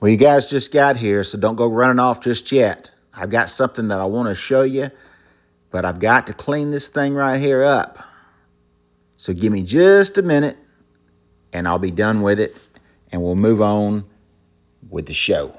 Well, you guys just got here, so don't go running off just yet. I've got something that I want to show you, but I've got to clean this thing right here up. So give me just a minute, and I'll be done with it, and we'll move on with the show.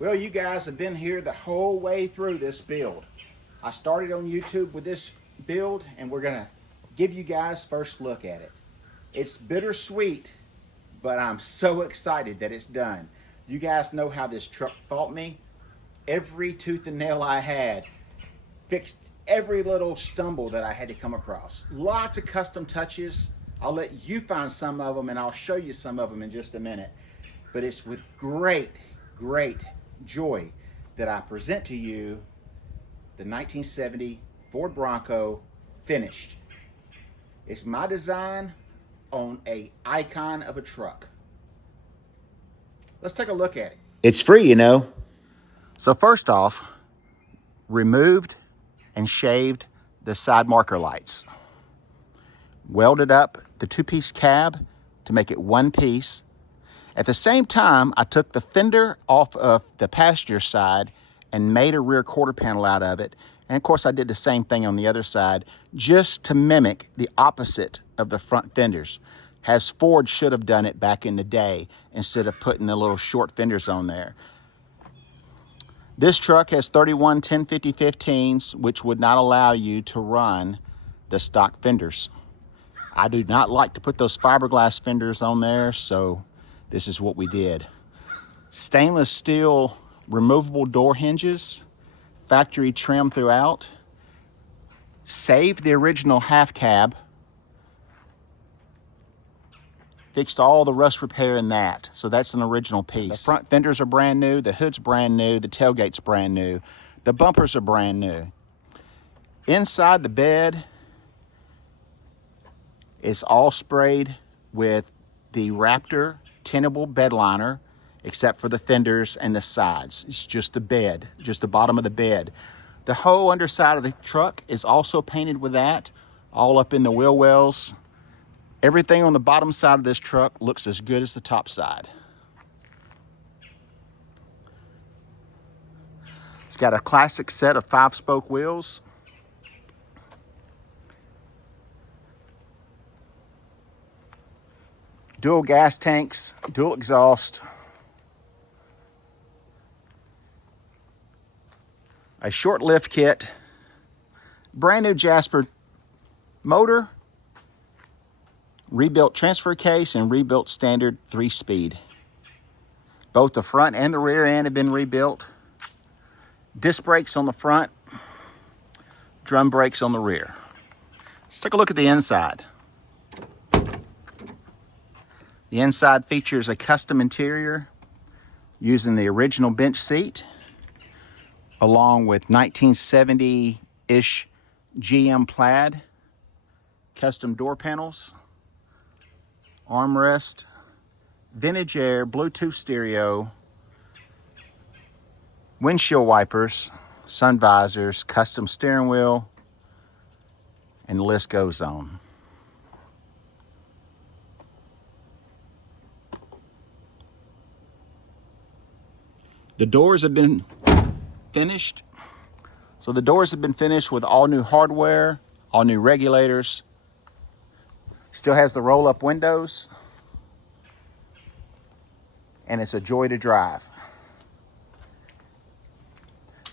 Well, you guys have been here the whole way through this build. I started on YouTube with this build, and we're gonna give you guys first look at it. It's bittersweet, but I'm so excited that it's done. You guys know how this truck fought me. Every tooth and nail I had, fixed every little stumble that I had to come across. Lots of custom touches. I'll let you find some of them, and I'll show you some of them in just a minute. But it's with great joy that I present to you the 1970 Ford Bronco finished. It's my design on an icon of a truck. Let's take a look at it. It's free, you know. So first off, removed and shaved the side marker lights. Welded up the two-piece cab to make it one piece. At the same time, I took the fender off of the passenger side and made a rear quarter panel out of it. And of course, I did the same thing on the other side just to mimic the opposite of the front fenders, as Ford should have done it back in the day instead of putting the little short fenders on there. This truck has 31 1050-15s, which would not allow you to run the stock fenders. I do not like to put those fiberglass fenders on there, so this is what we did. Stainless steel removable door hinges, factory trim throughout. Saved the original half cab. Fixed all the rust repair in that, so that's an original piece. The front fenders are brand new, the hood's brand new, the tailgate's brand new, the bumpers are brand new. Inside the bed is all sprayed with the Raptor tintable bed liner, except for the fenders and the sides. It's just the bed, just the bottom of the bed. The whole underside of the truck is also painted with that, all up in the wheel wells. Everything on the bottom side of this truck looks as good as the top side. It's got a classic set of 5-spoke wheels. Dual gas tanks, dual exhaust. A short lift kit. Brand new Jasper motor. Rebuilt transfer case and rebuilt standard 3-speed. Both the front and the rear end have been rebuilt. Disc brakes on the front. Drum brakes on the rear. Let's take a look at the inside. The inside features a custom interior using the original bench seat, along with 1970-ish GM plaid, custom door panels, armrest, vintage air, Bluetooth stereo, windshield wipers, sun visors, custom steering wheel, and the list goes on. The doors have been finished. So the doors have been finished with all new hardware, all new regulators. Still has the roll-up windows. And it's a joy to drive.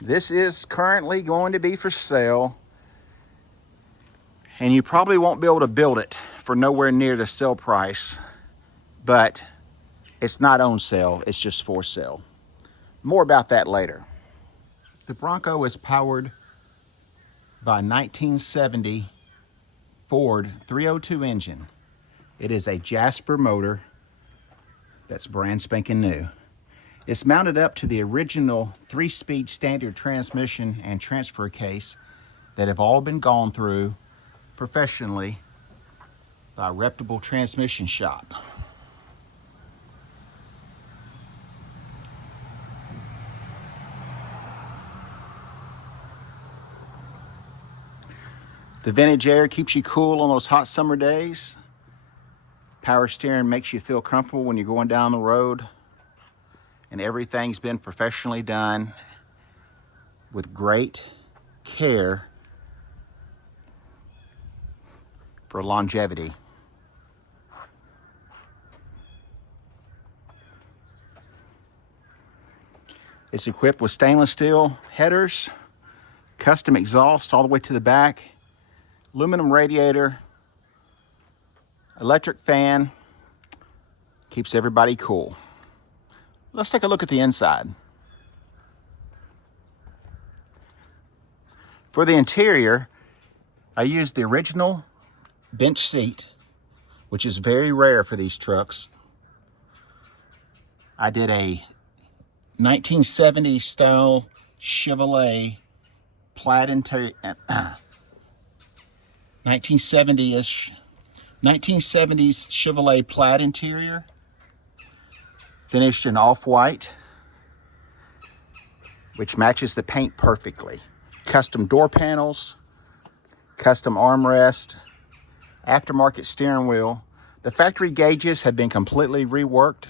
This is currently going to be for sale. And you probably won't be able to build it for nowhere near the sale price. But it's not on sale, it's just for sale. More about that later. The Bronco is powered by a 1970 Ford 302 engine. It is a Jasper motor that's brand spanking new. It's mounted up to the original 3-speed standard transmission and transfer case that have all been gone through professionally by a reputable transmission shop. The vintage air keeps you cool on those hot summer days. Power steering makes you feel comfortable when you're going down the road. And everything's been professionally done with great care for longevity. It's equipped with stainless steel headers, custom exhaust all the way to the back, aluminum radiator, electric fan, keeps everybody cool. Let's take a look at the inside. For the interior, I used the original bench seat, which is very rare for these trucks. I did a 1970s style Chevrolet plaid interior, 1970s Chevrolet plaid interior, finished in off-white, which matches the paint perfectly. Custom door panels, custom armrest, aftermarket steering wheel. The factory gauges have been completely reworked,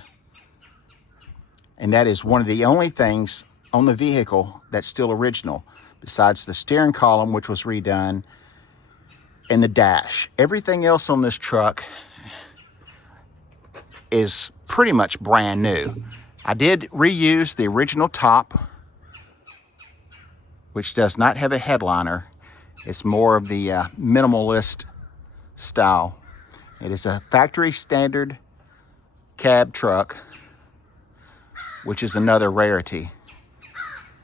and that is one of the only things on the vehicle that's still original, besides the steering column, which was redone, and the dash. Everything else on this truck is pretty much brand new. I did reuse the original top, which does not have a headliner. It's more of the minimalist style. It is a factory standard cab truck, which is another rarity.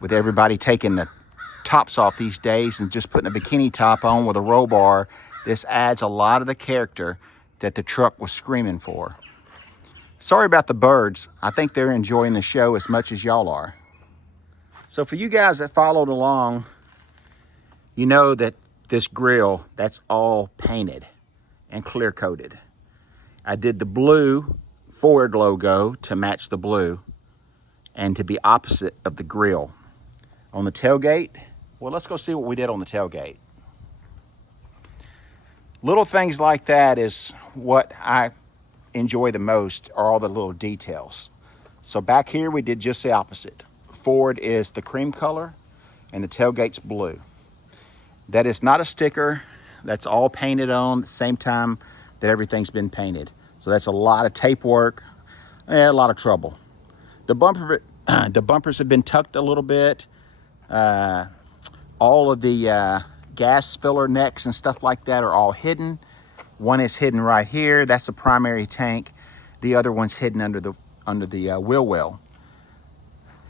With everybody taking the tops off these days and just putting a bikini top on with a roll bar, this adds a lot of the character that the truck was screaming for. Sorry about the birds. I think they're enjoying the show as much as y'all are. So for you guys that followed along, you know that this grill, that's all painted and clear coated. I did the blue Ford logo to match the blue and to be opposite of the grill. On the tailgate, well, let's go see what we did on the tailgate. Little things like that is what I enjoy the most, are all the little details. So back here, we did just the opposite. Ford is the cream color and the tailgate's blue. That is not a sticker. That's all painted on at the same time that everything's been painted. So that's a lot of tape work, a lot of trouble. The bumpers have been tucked a little bit. All of the gas filler necks and stuff like that are all hidden. One is hidden right here. That's the primary tank. The other one's hidden under the wheel well.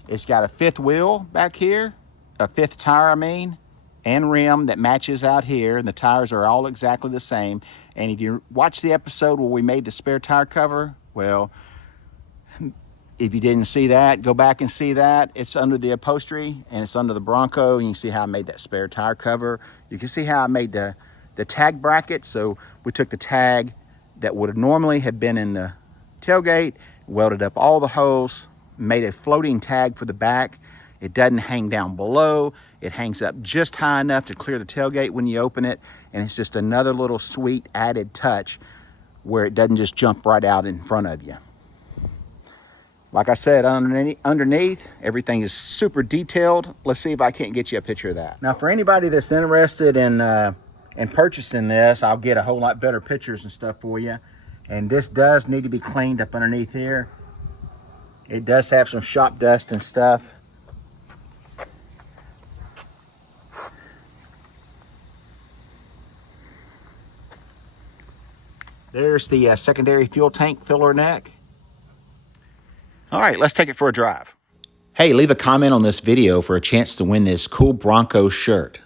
It's got a fifth wheel back here, a fifth tire, I mean, and rim that matches out here. And the tires are all exactly the same. And if you watch the episode where we made the spare tire cover, well, if you didn't see that, go back and see that. It's under the upholstery and it's under the Bronco. And you can see how I made that spare tire cover. You can see how I made the tag bracket. So we took the tag that would have normally have been in the tailgate, welded up all the holes, made a floating tag for the back. It doesn't hang down below. It hangs up just high enough to clear the tailgate when you open it. And it's just another little sweet added touch where it doesn't just jump right out in front of you. Like I said, underneath, everything is super detailed. Let's see if I can't get you a picture of that. Now, for anybody that's interested in purchasing this, I'll get a whole lot better pictures and stuff for you. And this does need to be cleaned up underneath here. It does have some shop dust and stuff. There's the secondary fuel tank filler neck. All right, let's take it for a drive. Hey, leave a comment on this video for a chance to win this cool Bronco shirt.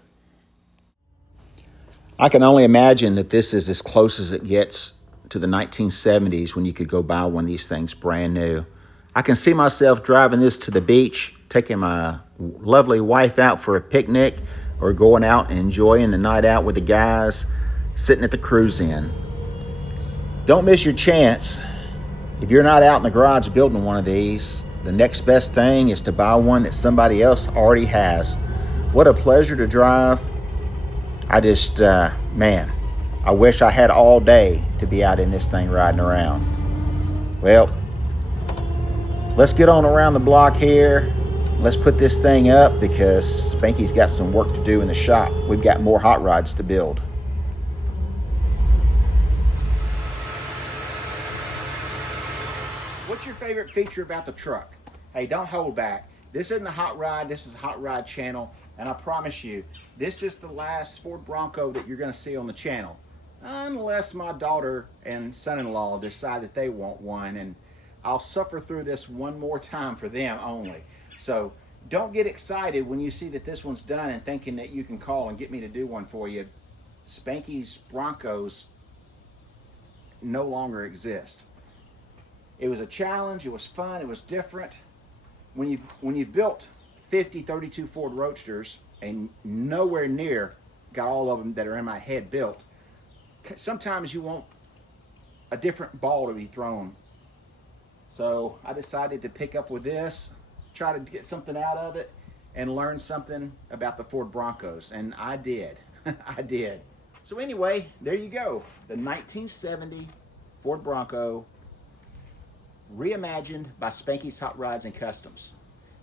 I can only imagine that this is as close as it gets to the 1970s when you could go buy one of these things brand new. I can see myself driving this to the beach, taking my lovely wife out for a picnic, or going out and enjoying the night out with the guys, sitting at the cruise in. Don't miss your chance. If you're not out in the garage building one of these, the next best thing is to buy one that somebody else already has. What a pleasure to drive. I just, man, I wish I had all day to be out in this thing riding around. Well, let's get on around the block here. Let's put this thing up because Spanky's got some work to do in the shop. We've got more hot rods to build. What's your favorite feature about the truck? Hey, don't hold back. This isn't a hot rod, this is a hot rod channel, and I promise you, this is the last Ford Bronco that you're gonna see on the channel. Unless my daughter and son-in-law decide that they want one, and I'll suffer through this one more time for them only. So don't get excited when you see that this one's done and thinking that you can call and get me to do one for you. Spanky's Broncos no longer exist. It was a challenge, it was fun, it was different. When you've built 50 32 Ford Roadsters and nowhere near got all of them that are in my head built, sometimes you want a different ball to be thrown. So I decided to pick up with this, try to get something out of it, and learn something about the Ford Broncos. And I did. I did. So anyway, there you go. The 1970 Ford Bronco, reimagined by Spanky's Hot Rods and Customs.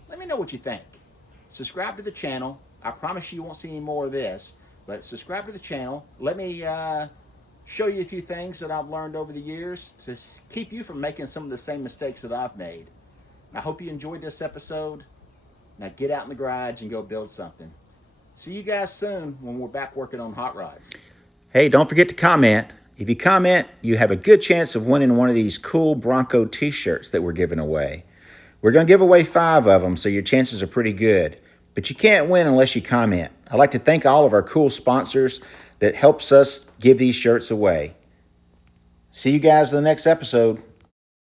Let me know what you think. Subscribe to the channel. I promise you won't see any more of this, but subscribe to the channel. Let me show you a few things that I've learned over the years to keep you from making some of the same mistakes that I've made. I hope you enjoyed this episode. Now get out in the garage and go build something. See you guys soon when we're back working on hot rods. Hey, don't forget to comment. If you comment, you have a good chance of winning one of these cool Bronco t-shirts that we're giving away. We're going to give away 5 of them, so your chances are pretty good. But you can't win unless you comment. I'd like to thank all of our cool sponsors that helps us give these shirts away. See you guys in the next episode.